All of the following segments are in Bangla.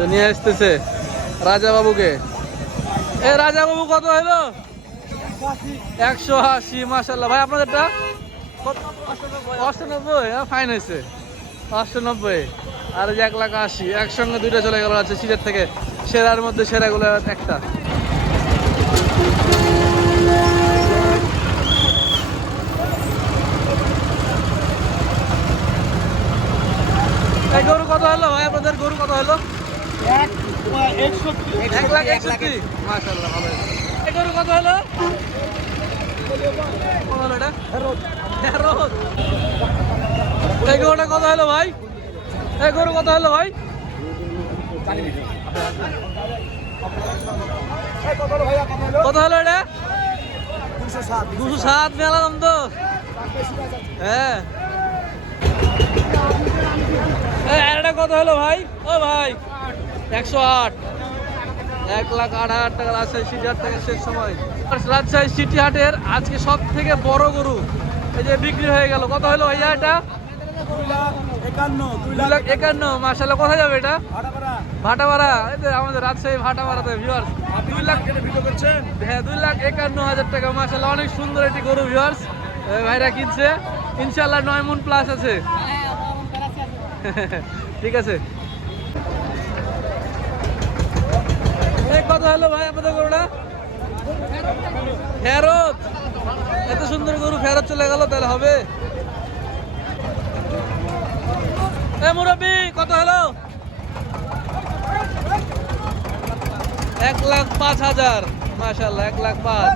তো নিয়ে আসতেছে রাজা বাবুকে। এ রাজা বাবু কত হলো? 180। মাশাল্লাহ ভাই, আপনাদেরটা 98? ফাইন হয়েছে 98। আর এই যে 1,80,000 একসঙ্গে দুইটা চলে গেল। আছে সিটের থেকে সেরার মধ্যে সেরাগুলো একটা। এই গরু কত হলো ভাই? আপনাদের গরু কত হলো? 1,61,000। মাশাআল্লাহ ভালো। এই গরু কত হলো? এই গরুটা কত হলো ভাই? এই গরু কত হলো ভাই? কত হলো এটা? 207। মেলা দাম তো। হ্যাঁ, এটা কত হলো ভাই? ও ভাই 108। 1,08,000 টাকা রাজশাহী সিটি হাট থেকে শেষ সময়। রাজশাহী সিটি হাটের আজকে সব থেকে বড় গরু এই যে বিক্রি হয়ে গেল। কত হলো ভাইয়া এটা? 2,51,000। মাশাআল্লাহ। কোথায় যাবে এটা? ভাটাপাড়া। এই যে আমাদের রাজশাহী ভাটাপাড়াতে ভিউয়ার্স। 2,51,000 টাকা। মাশাআল্লাহ, অনেক সুন্দর একটি গরু ভিউয়ার্স। ভাইরা কিনছে, ইনশাআল্লাহ 9 মণ প্লাস আছে। ঠিক আছে। কত হলো ভাই আপনাদের গরুটা? ফেরত। এত সুন্দর গরু ফেরত চলে গেল, তাহলে হবে? মুরব্বি কত হলো? 1,05,000। মাশাআল্লাহ 1,05,000।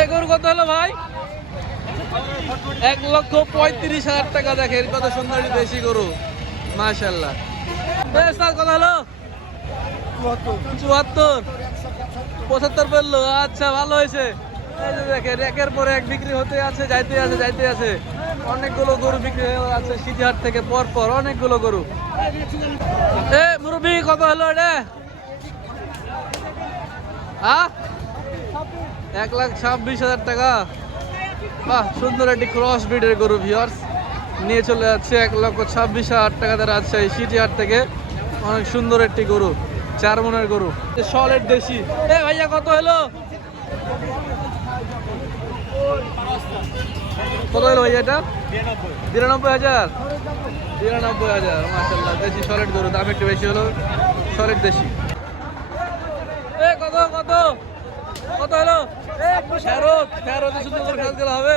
এই গরু কত হলো ভাই? 1,35,000 টাকা। দেখেন কত সুন্দর দেশি গরু। মাশাআল্লাহ। কত হলো? 74। 75 বললো। আচ্ছা, ভালো হয়েছে। এই যে দেখেন একের পর এক বিক্রি হতে আছে, যাইতে আছে। অনেকগুলো গরু বিক্রি হয়ে আছে সিটি হাট থেকে পর পর, অনেকগুলো গরু। মুরব্বি কত হলো এটা? 1,26,000 টাকা। বাহ, সুন্দর একটি ক্রস ব্রিডের গরু ভিউয়ার্স নিয়ে চলে যাচ্ছে 1,26,000 টাকা রাজশাহী সিটি হাট থেকে। অনেক সুন্দর একটি গরু, 4 মনের গরু, সলিড দেশি। ভাইয়া কত হলো? কত হলো ভাইয়া এটা? 93,000। 93,000। মাশাআল্লাহ, দেশি সলিড গরু। দাম একটু বেশি হলো, সলিড দেশি। কত কত কত হলো? ফেরত। সুন্দর করে ফেরত গেলে হবে।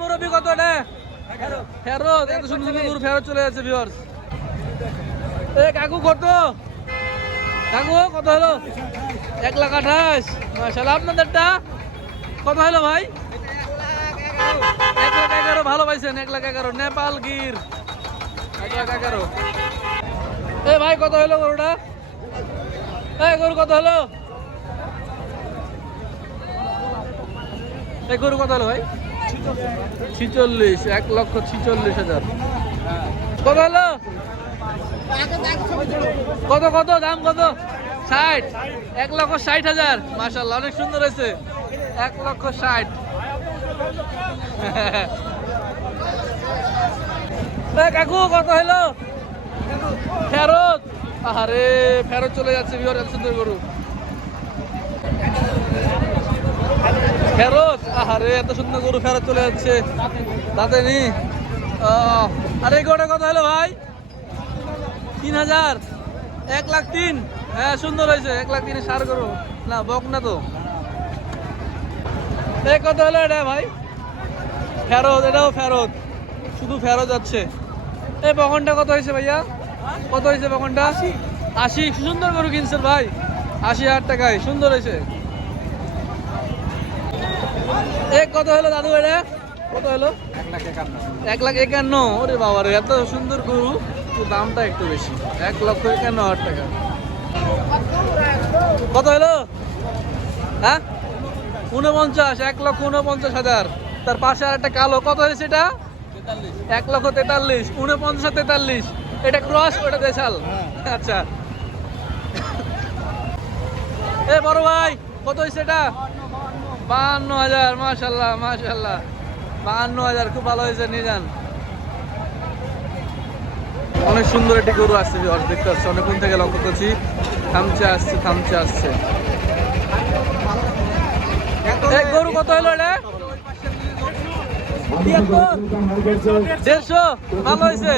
মুরব্বি কত না? ফেরত। এত সুন্দর গরু ফেরত চলে যাচ্ছে ভিউয়ার্স। কাকু কত? কাকু কত হলো? 1,28,000। মাশাআল্লাহ। আপনাদেরটা কত হলো ভাই? 1,11,000। ভালো পাইছেন। 1,11,000 নেপাল গির। 1,11,000। ভাই কত হলো গরুটা? গরু কত হলো? গরু কত হলো ভাই? 46। 1,46,000। কত হলো? কত কত দাম কত? 60। 1,60,000। মাশাআল্লাহ, অনেক সুন্দর হয়েছে। 1,60,000। কাকু কত হলো? ফেরত। আরে ফেরত চলে যাচ্ছে ভিউয়ার। এত সুন্দর গরু ফেরত। আরে এত সুন্দর গরু ফেরত চলে যাচ্ছে তাতে নি। আরে গরুটা কত হলো ভাই? 3,000। 1,03,000। হ্যাঁ, সুন্দর হয়েছে। 1,03,000 সার গরু না, বক না তো। কত হলো এটা ভাই? ফেরত। এটাও ফেরত, শুধু ফেরত যাচ্ছে। বকনটা কত হয়েছে ভাইয়া? কত হয়েছে বকনটা? 80। সুন্দর গরু কিনছেন ভাই, 80,000 টাকায়। সুন্দর হয়েছে। কত হলো দাদু এটা? কত হলো? 1,51,000। ওরে বাবা রে, এত সুন্দর গরু, দামটা একটু বেশি। 1,51,000 টাকা। কত হলো? হ্যাঁ, 49। 1,49,000। তার পাশে আর একটা কালো। কত হয়েছে এটা? 1,43,000। 49 43। এটা ক্রস, ওটা দেশাল। আচ্ছা। বড় ভাই কত হয়েছে এটা? 52,000। মাশাআল্লাহ 52,000। খুব ভালো হয়েছে, নিয়ে যান। অনেক সুন্দর একটি গরু আসছে ভিউয়ার্স, দেখতে পাচ্ছি অনেকক্ষণ থেকে লক্ষ্য করছি। থামচে আসছে। এই গরু কত হলো এটা? 150। ভালো হয়েছে,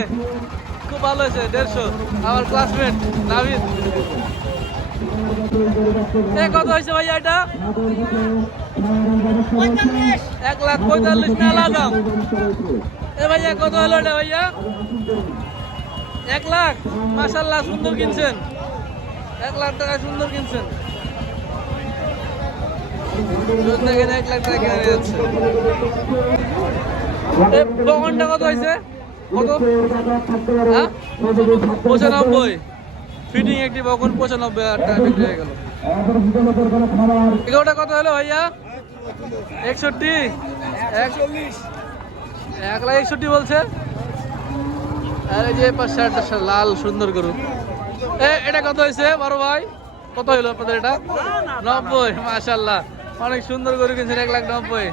খুব ভালো হয়েছে। 150 আমার ক্লাসমেট নাভিদ। কত হয়েছে ভাইয়া এটা? 1,45,000 মেলা দাম। ভাইয়া কত হলো এটা ভাইয়া? 1 লাখ। মাশাআল্লাহ, সুন্দর কিনছেন। 1 লাখ টাকা সুন্দর কিনছেন। দেখেন 1 লাখ টাকা কিনে যাচ্ছে। বগনটা কত হয়েছে? কত? 95। ফিটিং একটি বগন 95,000 টাকা বিক্রি হয়ে গেল। এগুলোটা কত হলো ভাইয়া? 61। 1,61,000 বলছে। আর এই যে পাশে একটা লাল সুন্দর গরু, এটা কত হয়েছে বড় ভাই? কত হইলো আপনাদের এটা? 90। মাশাআল্লাহ, অনেক সুন্দর গরু কিনছেন। 1,90,000।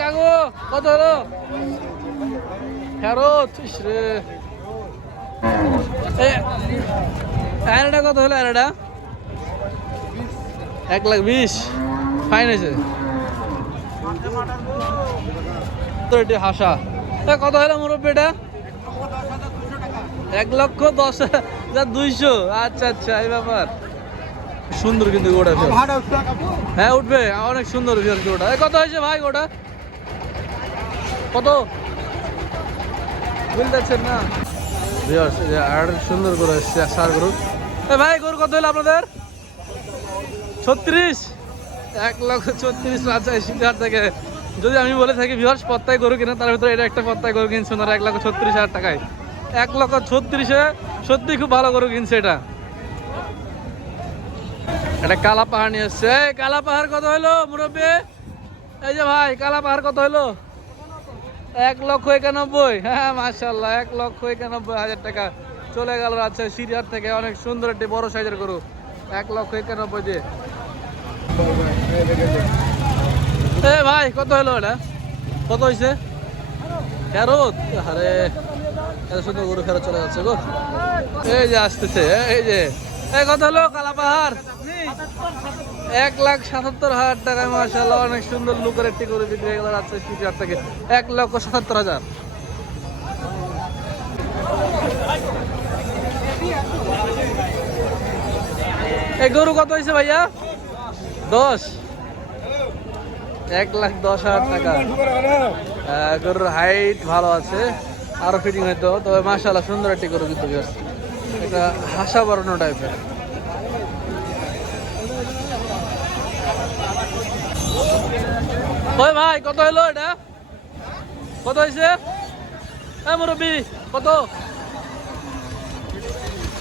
কাকু কত হলো? ফেরত রে। এটা কত হলো? এটা 1,20,000। ফাইন হয়েছে। হাসা কত হলো মুরব্বী? এটা 1,10,200। আচ্ছা আচ্ছা, এই ব্যাপার। সুন্দর কিন্তু গোটা। হ্যাঁ উঠবে, অনেক সুন্দর গোটা। কত হয়েছে ভাই গোটা? কত বলতেছেন না? আর সুন্দর করে এসছে সার গরু। ভাই গরু কত হলো আপনাদের? 36। 1,34,000 রাজশাহী সিটিহাট থেকে। যদি আমি বলে থাকি ভিউয়ার্স পত্তায় গরু কিনে, তার ভিতরে এটা একটা পত্তায় গরু কিনছে ওনারা 1,36,000 টাকায়। 1,36,000 সত্যি খুব ভালো গরু কিনছে। এটা কালা পাহাড় নিয়ে এসছে। কালা পাহাড় কত হলো মুরব্বী? এই যে ভাই, কালা পাহাড় কত হলো? 1,91,000। হ্যাঁ মাশাআল্লাহ, 1,91,000 টাকা চলে গেল রাজশাহী সিটিহাট থেকে। অনেক সুন্দর একটি বড় সাইজের গরু, 1,91,000 দিয়ে। ভাই কত হলো এটা? কত হয়েছে? ফেরত। আরে এত সুন্দর গরু ফেরত চলে যাচ্ছে গো। এই যে আসতেছে, এই যে কত হলো কালা পাহাড়? 1,77,000 টাকায়। মাশাআল্লাহ, অনেক সুন্দর লুকের একটি গরু বিক্রি হয়ে গেল রাজশাহী সিটিহাট থেকে। 1,77,000। এই গরু কত হয়েছে ভাইয়া? 10। 1,10,000 টাকা। গরুর হাইট ভালো আছে, আরো ফিটিং হয়তো। তবে মাশাআল্লাহ সুন্দর একটি গরু কিন্তু এটা হাসা বরানো টাইপের। ওই ভাই কত হলো এটা? কত হয়েছে মুরব্বী? কত?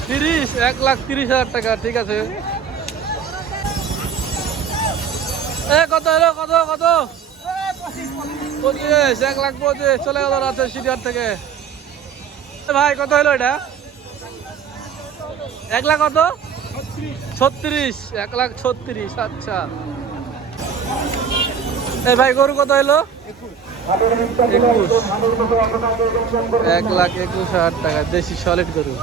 30। 1,30,000 টাকা। ঠিক আছে। কত হলো? কত কত? 25। 1,25,000 চলে গেল রাজশাহী সিটিহাট থেকে। ভাই কত হলো এটা? 1,00,000 কত? 36। 1,36,000। আচ্ছা। ভাই গরু কত হলো? 21। 1,21,000 টাকা দেশি সলিড গরু।